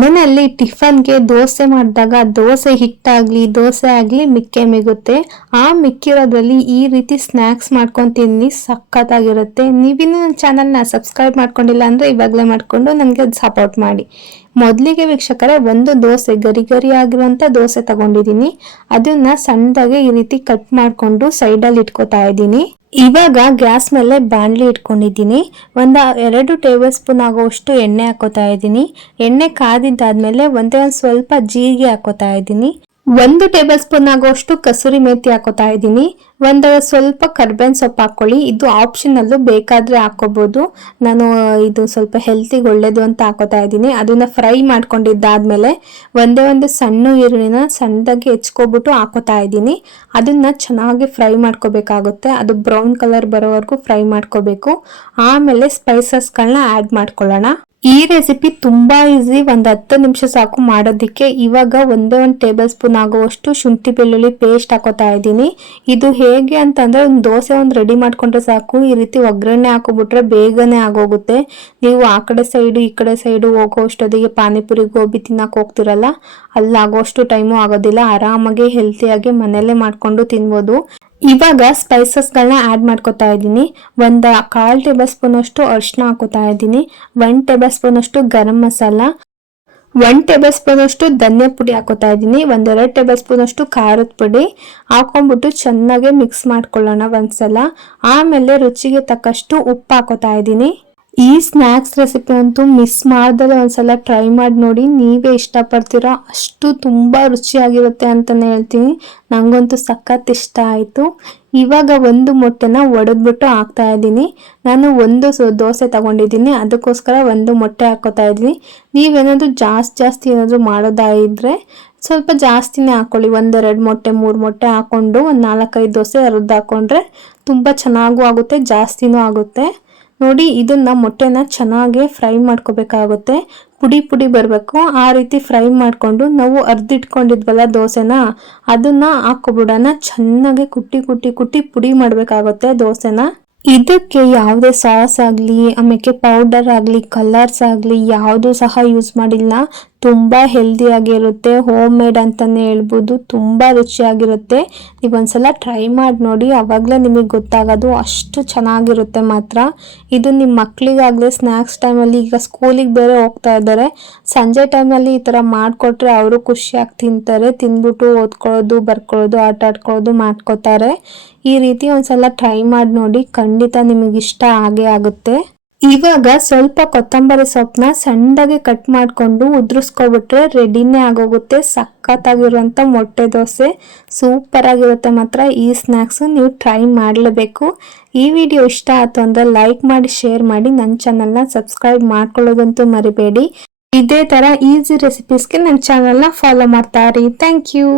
ಮನೆಯಲ್ಲಿ ಟಿಫನ್ಗೆ ದೋಸೆ ಮಾಡಿದಾಗ ದೋಸೆ ಹಿಟ್ಟಾಗಲಿ, ದೋಸೆ ಆಗಲಿ ಮಿಕ್ಕೆ ಮಿಗುತ್ತೆ. ಆ ಮಿಕ್ಕಿರೋದ್ರಲ್ಲಿ ಈ ರೀತಿ ಸ್ನ್ಯಾಕ್ಸ್ ಮಾಡ್ಕೊಂಡು ತಿನ್ನಿ, ಸಖತ್ತಾಗಿರುತ್ತೆ. ನೀವಿನ್ನೂ ನನ್ನ ಚಾನಲ್ನ ಸಬ್ಸ್ಕ್ರೈಬ್ ಮಾಡ್ಕೊಂಡಿಲ್ಲ ಅಂದರೆ ಇವಾಗಲೇ ಮಾಡಿಕೊಂಡು ನನಗೆ ಸಪೋರ್ಟ್ ಮಾಡಿ. ಮೊದಲಿಗೆ ವೀಕ್ಷಕರೇ, ಒಂದು ದೋಸೆ, ಗರಿ ಗರಿ ಆಗಿರುವಂಥ ದೋಸೆ ತಗೊಂಡಿದ್ದೀನಿ ಅದನ್ನು ಸಣ್ಣದಾಗಿ ಈ ರೀತಿ ಕಟ್ ಮಾಡಿಕೊಂಡು ಸೈಡಲ್ಲಿ ಇಟ್ಕೋತಾ ಇದ್ದೀನಿ. ಇವಾಗ ಗ್ಯಾಸ್ ಮೇಲೆ ಬಾಣಲಿ ಇಟ್ಕೊಂಡಿದ್ದೀನಿ. ಒಂದು, ಎರಡು ಟೇಬಲ್ ಸ್ಪೂನ್ ಆಗುವಷ್ಟು ಎಣ್ಣೆ ಹಾಕೋತಾ ಇದ್ದೀನಿ. ಎಣ್ಣೆ ಕಾದಿದ್ದಾದ್ಮೇಲೆ ಒಂದೇ ಒಂದು ಸ್ವಲ್ಪ ಜೀರಿಗೆ ಹಾಕೋತಾ ಇದ್ದೀನಿ. ಒಂದು ಟೇಬಲ್ ಸ್ಪೂನ್ ಆಗುವಷ್ಟು ಕಸೂರಿ ಮೇತಿ ಹಾಕೋತಾ ಇದ್ದೀನಿ. ಒಂದು ಸ್ವಲ್ಪ ಕರ್ಬೇನ್ ಸೊಪ್ಪು ಹಾಕೊಳ್ಳಿ. ಇದು ಆಪ್ಷನಲ್ಲು ಬೇಕಾದ್ರೆ ಹಾಕೋಬಹುದು ನಾನು ಇದು ಸ್ವಲ್ಪ ಹೆಲ್ತಿಗೆ ಒಳ್ಳೇದು ಅಂತ ಹಾಕೋತಾ ಇದ್ದೀನಿ. ಅದನ್ನ ಫ್ರೈ ಮಾಡ್ಕೊಂಡಿದ್ದಾದ್ಮೇಲೆ ಒಂದೇ ಒಂದು ಸಣ್ಣ ಈರುಳ್ಳಿನ ಸಣ್ಣದಾಗಿ ಹೆಚ್ಕೊಬಿಟ್ಟು ಹಾಕೋತಾ ಇದ್ದೀನಿ. ಅದನ್ನ ಚೆನ್ನಾಗಿ ಫ್ರೈ ಮಾಡ್ಕೋಬೇಕಾಗುತ್ತೆ. ಅದು ಬ್ರೌನ್ ಕಲರ್ ಬರೋವರೆಗೂ ಫ್ರೈ ಮಾಡ್ಕೋಬೇಕು. ಆಮೇಲೆ ಸ್ಪೈಸಸ್ಗಳನ್ನ ಆ್ಯಡ್ ಮಾಡ್ಕೊಳ್ಳೋಣ. ಈ ರೆಸಿಪಿ ತುಂಬಾ ಈಸಿ ಒಂದ್ ಹತ್ತು ನಿಮಿಷ ಸಾಕು ಮಾಡೋದಕ್ಕೆ. ಇವಾಗ ಒಂದೇ ಒಂದು ಟೇಬಲ್ ಸ್ಪೂನ್ ಆಗುವಷ್ಟು ಶುಂಠಿ ಬೆಳ್ಳುಳ್ಳಿ ಪೇಸ್ಟ್ ಹಾಕೋತಾ ಇದ್ದೀನಿ. ಇದು ಹೇಗೆ ಅಂತಂದ್ರೆ ಒಂದು ದೋಸೆ ಒಂದು ರೆಡಿ ಮಾಡ್ಕೊಂಡ್ರೆ ಸಾಕು. ಈ ರೀತಿ ಒಗ್ಗರಣೆ ಹಾಕೋಬಿಟ್ರೆ ಬೇಗನೆ ಆಗೋಗುತ್ತೆ. ನೀವು ಆ ಕಡೆ ಸೈಡು ಈ ಕಡೆ ಸೈಡು ಹೋಗೋ ಅಷ್ಟೊತ್ತಿಗೆ ಪಾನಿಪುರಿ, ಗೋಬಿ ತಿನ್ನಕ್ ಹೋಗ್ತಿರಲ್ಲ ಅಲ್ಲಿ ಆಗೋಷ್ಟು ಟೈಮು ಆಗೋದಿಲ್ಲ. ಆರಾಮಾಗಿ ಹೆಲ್ತಿಯಾಗಿ ಮನೆಯಲ್ಲೇ ಮಾಡ್ಕೊಂಡು ತಿನ್ಬೋದು. ಇವಾಗ ಸ್ಪೈಸಸ್ಗಳನ್ನ ಆ್ಯಡ್ ಮಾಡ್ಕೊತಾ ಇದ್ದೀನಿ. ಒಂದು ಕಾಲು ಟೇಬಲ್ ಸ್ಪೂನ್ ಅಷ್ಟು ಅರಿಶಿನ ಹಾಕೋತಾ ಇದ್ದೀನಿ. ಒನ್ ಟೇಬಲ್ ಸ್ಪೂನ್ ಅಷ್ಟು garam masala. One tablespoon ಅಷ್ಟು ಧನಿಯಾ ಪುಡಿ ಹಾಕೋತಾ ಇದ್ದೀನಿ. ಒಂದೆರಡು ಟೇಬಲ್ ಸ್ಪೂನ್ ಅಷ್ಟು ಖಾರದ ಪುಡಿ. ಹಾಕೊಂಡ್ಬಿಟ್ಟು ಚೆನ್ನಾಗಿ ಮಿಕ್ಸ್ ಮಾಡ್ಕೊಳ್ಳೋಣ ಒಂದ್ಸಲ. ಆಮೇಲೆ ರುಚಿಗೆ ತಕ್ಕಷ್ಟು ಉಪ್ಪು ಹಾಕೋತಾ ಇದ್ದೀನಿ. ಈ ಸ್ನ್ಯಾಕ್ಸ್ ರೆಸಿಪಿ ಅಂತೂ ಮಿಸ್ ಮಾಡ್ದಲೆ ಒಂದ್ಸಲ ಟ್ರೈ ಮಾಡಿ ನೋಡಿ, ನೀವೇ ಇಷ್ಟಪಡ್ತೀರಾ ಅಷ್ಟು ತುಂಬ ರುಚಿಯಾಗಿರುತ್ತೆ ಅಂತಲೇ ಹೇಳ್ತೀನಿ. ನನಗಂತೂ ಸಖತ್ ಇಷ್ಟ ಆಯಿತು. ಇವಾಗ ಒಂದು ಮೊಟ್ಟೆನ ಒಡೆದ್ಬಿಟ್ಟು ಹಾಕ್ತಾ ಇದ್ದೀನಿ. ನಾನು ಒಂದು ದೋಸೆ ತಗೊಂಡಿದ್ದೀನಿ. ಅದಕ್ಕೋಸ್ಕರ ಒಂದು ಮೊಟ್ಟೆ ಹಾಕೋತಾ ಇದ್ದೀನಿ. ನೀವೇನಾದರೂ ಜಾಸ್ತಿ ಜಾಸ್ತಿ ಏನಾದರೂ ಮಾಡೋದಾಯಿದ್ರೆ ಸ್ವಲ್ಪ ಜಾಸ್ತಿನೇ ಹಾಕ್ಕೊಳ್ಳಿ. ಒಂದೆರಡು ಮೊಟ್ಟೆ, ಮೂರು ಮೊಟ್ಟೆ ಹಾಕ್ಕೊಂಡು, ಒಂದು ನಾಲ್ಕೈದು ದೋಸೆ ಅರ್ಧ ಹಾಕೊಂಡ್ರೆ ತುಂಬ ಚೆನ್ನಾಗೂ ಆಗುತ್ತೆ, ಜಾಸ್ತಿನೂ ಆಗುತ್ತೆ. ನೋಡಿ, ಇದನ್ನ ಮೊಟ್ಟೆನ ಚೆನ್ನಾಗಿ ಫ್ರೈ ಮಾಡ್ಕೋಬೇಕಾಗುತ್ತೆ. ಪುಡಿ ಪುಡಿ ಬರಬೇಕು. ಆ ರೀತಿ ಫ್ರೈ ಮಾಡಿಕೊಂಡು ನಾವು ಅರ್ದಿಟ್ಕೊಂಡಿದ್ವಲ್ಲ ದೋಸೆನ, ಅದನ್ನ ಹಾಕೊಬಿಡೋಣ ಚೆನ್ನಾಗಿ ಕುಟ್ಟಿ ಕುಟ್ಟಿ ಕುಟ್ಟಿ ಪುಡಿ ಮಾಡಬೇಕಾಗುತ್ತೆ ದೋಸೆನ. ಇದಕ್ಕೆ ಯಾವುದೇ ಸಾಸ್ ಆಗಲಿ, ಆಮೇಲೆ ಪೌಡರ್ ಆಗಲಿ ಕಲರ್ಸ್ ಆಗಲಿ ಯಾವುದು ಸಹ ಯೂಸ್ ಮಾಡಿಲ್ಲ. ತುಂಬ ಹೆಲ್ದಿಯಾಗಿರುತ್ತೆ ಹೋಮ್ ಮೇಡ್ ಅಂತಲೇ ಹೇಳ್ಬೋದು, ತುಂಬ ರುಚಿಯಾಗಿರುತ್ತೆ. ನೀವು ಒಂದ್ಸಲ ಟ್ರೈ ಮಾಡಿ ನೋಡಿ ಆವಾಗಲೇ ನಿಮಗೆ ಗೊತ್ತಾಗೋದು ಅಷ್ಟು ಚೆನ್ನಾಗಿರುತ್ತೆ ಮಾತ್ರ. ಇದು ನಿಮ್ಮ ಮಕ್ಕಳಿಗಾಗಲೇ ಸ್ನ್ಯಾಕ್ಸ್ ಟೈಮಲ್ಲಿ ಈಗ ಸ್ಕೂಲಿಗೆ ಬೇರೆ ಹೋಗ್ತಾ ಇದ್ದಾರೆ. ಸಂಜೆ ಟೈಮಲ್ಲಿ ಈ ಥರ ಮಾಡಿಕೊಟ್ರೆ ಅವರು ಖುಷಿಯಾಗಿ ತಿಂತಾರೆ, ತಿಂದ್ಬಿಟ್ಟು ಓದ್ಕೊಳ್ಳೋದು, ಬರ್ಕೊಳ್ಳೋದು, ಆಟ ಆಡ್ಕೊಳ್ಳೋದು ಮಾಡ್ಕೋತಾರೆ. ಈ ರೀತಿ ಒಂದ್ಸಲ ಟ್ರೈ ಮಾಡಿ ನೋಡಿ, ಖಂಡಿತ ನಿಮಗಿಷ್ಟ ಆಗೇ ಆಗುತ್ತೆ. ಇವಾಗ ಸ್ವಲ್ಪ ಕೊತ್ತಂಬರಿ ಸೊಪ್ಪನ್ನ ಸಣ್ಣದಾಗಿ ಕಟ್ ಮಾಡಿಕೊಂಡು ಉದುರಿಸ್ಕೊಬಿಟ್ರೆ ರೆಡಿನೇ ಆಗೋಗುತ್ತೆ. ಸಖತ್ತಾಗಿರುವಂಥ ಮೊಟ್ಟೆ ದೋಸೆ. ಸೂಪರ್ ಆಗಿರುತ್ತೆ ಮಾತ್ರ ಈ ಸ್ನ್ಯಾಕ್ಸು ನೀವು ಟ್ರೈ ಮಾಡಲೇಬೇಕು. ಈ ವಿಡಿಯೋ ಇಷ್ಟ ಆಯ್ತು ಅಂದರೆ ಲೈಕ್ ಮಾಡಿ ಶೇರ್ ಮಾಡಿ. ನನ್ನ ಚಾನಲ್ನ ಸಬ್ಸ್ಕ್ರೈಬ್ ಮಾಡ್ಕೊಳ್ಳೋದಂತೂ ಮರಿಬೇಡಿ. ಇದೇ ಥರ ಈಸಿ ರೆಸಿಪೀಸ್ಗೆ ನನ್ನ ಚಾನಲ್ನ ಫಾಲೋ ಮಾಡ್ತಾ ಇರಿ. Thank you